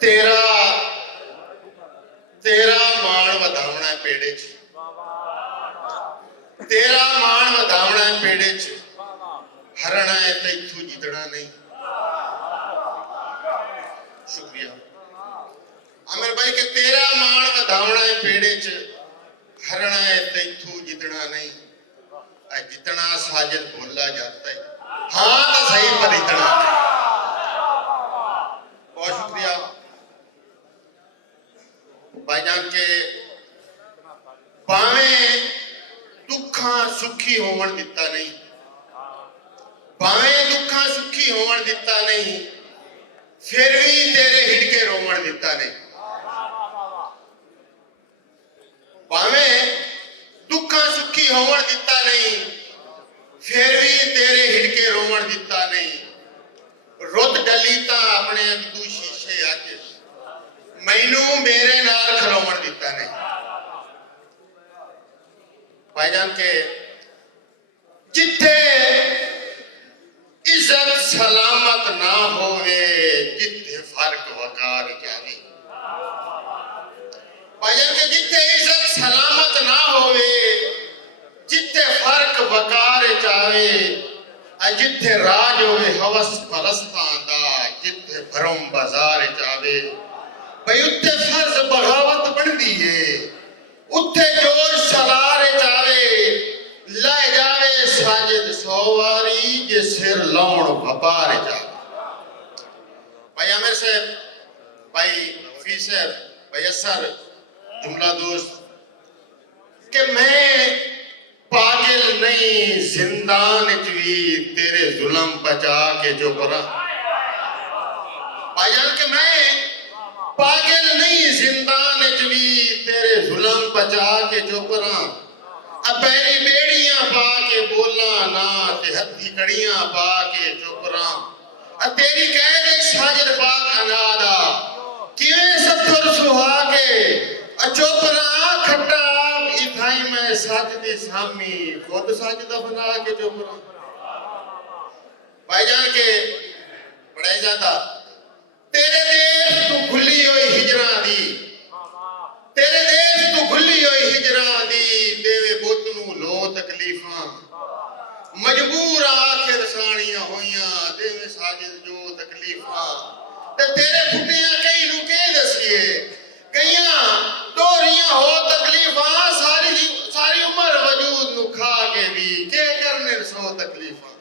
तेरा तेरा मान वधावना पेड़े च, तेरा मान वधावना पेड़े च, हरना है तो इथू जितना नहीं। शुक्रिया आमिर भाई के तेरा मान वधावना है पेड़े च, हरना है तो इथू जितना नहीं। जितना साजिद बोला जाता है, हाँ तो सही पर इतना। बहुत शुक्रिया भाईजान के भावे दुखा सुखी होवन दिता नहीं, भावे दुखा सुखी होवन दिता नहीं, फिर भी तेरे हिड़के रोवन दिता नहीं। भावे दुखा सुखी होवन दिता नहीं, फिर भी तेरे हिड़के रोवन दिता नहीं। रुत डली ता अपने अगू शीशे अच, मैनू मेरे नाल खलोवन दिता नहीं। भाईजान के जिथे इज्जत सलामत ना होवे, जिथे फर्क वकार जावे। भाईजान के जिथे इज्जत सलामत ना होवे, जिथे फर्क वकार चावे, जिथे राज होवे हवस परस्तां दा, जिथे भरम बाजार चावे। भाई उत्थे फर्ज बगावत बनदी है, उत्थे जोश सलार चावे, ले जावे साजिद सोवारी, जे सिर लौण व्यापार चावे। भाई आमिर साहब, भाई हफीज साहब, भाई असर जुमला दोस्त कि मैं पागल नहीं जिंदान च भी तेरे जुल्म बचा के जो करा। भाईजान के मैं पागल नहीं जिंदान च भी तेरे जुल्म बचा के जो करा। अब पैरी बेड़ियां पा के बोलना ना, ते हथी कड़ियां पा के चुप रहा। अब तेरी कह दे साजिद पाक अनादा, किवें सत्थर सुहा के चुप रहा। खट्टा आप इथाई में साजिद सामी, खुद साजिद बना के चुप रहा। भाईजान के पढ़ाई जाता तेरे देश तू खुली हुई हिजरा दी, तेरे देश तू खुली हुई हिजरा दी, देवे बुतनू लो तकलीफां। मजबूर आखिर साणियां होइयां, देवे साजिद जो तकलीफां। ते तेरे फुटियां कई नू के दसिए, कईयां दोहरियां हो तकलीफां। सारी उम्र वजूद नू खा के भी के करने सो तकलीफां।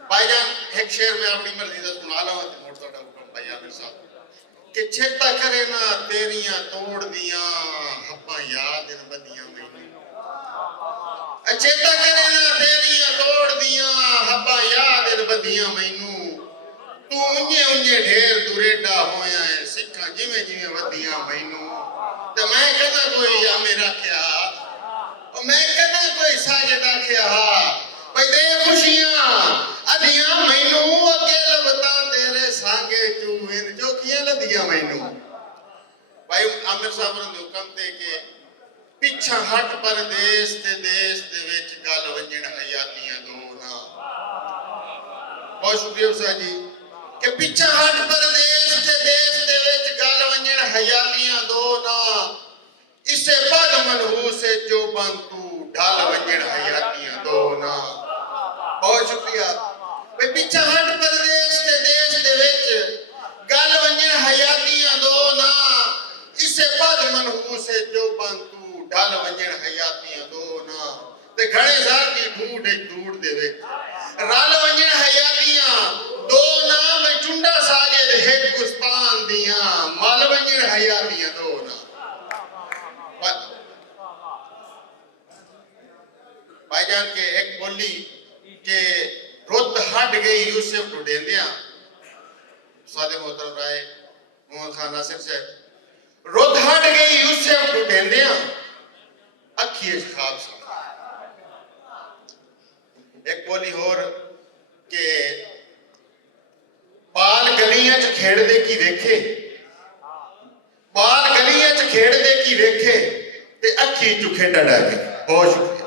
भाईजान एक शेर में अपनी मर्जी का सुना ला, मोड़ तोड़ा हुक्म भाई आमिर साहब कि चेता करे ना तेरियां तोड़ दियां हब्बां याद इन बदियां मैनू। चेता करे ना तेरियां तोड़ दियां हब्बां याद इन बदियां मैनू। तू उंजे उंजे ढेर दुरेडा होया है, सिक्खां जिवें जिवें वदियां मैनू। ते मैं कदा कोई आमिर आख्या, मैं कदा कोई साजिद आख्या भाई दे खुशियां अदियां मैनू। अगे लबतां तेरे सांगे चूइन चौकियां लदियां मैनू। भाई आमिर साहब ने हुक्म दे के पिछा हट परदेस ते देश दे विच गल वंजण हयातियां दो ना। बहुत शुक्रिया उस्ताद जी कि पिछा हट परदेस ते देश दे विच गल वंजण हयातियां दो ना। इसे पद मनहू से जो बंतू ढल वंजण हयातियां दो ना। बहुत शुक्रिया भाई पिछा हट परदेस ते देश दे विच गल वंजण हयातियां दो ना। इसे पद मनहू से जो बंतू ढल वंजण हयातियां दो ना। ते घणे सार की ढूंढ ढूंढ दे विच रल वंजण हयातियां दो ना। मैं चुंडा साजिद हिंदुस्तान दियां मल वंजण हयातियां दो ना। भाईजान के एक बोली के रुत हट गई यूसुफ ढूंढेंदिया, सादे मोहतरम राय मोहम्मद खान नासिर साहब, रुत हट गई यूसुफ ढूंढेंदिया अखिए ख्वाब सा। एक बोली होर के बाल गलियां च खेड़दे की वेखे, बाल गलियां च खेड़दे की वेखे ते अखी चुखे डडा के। बहुत शुक्रिया।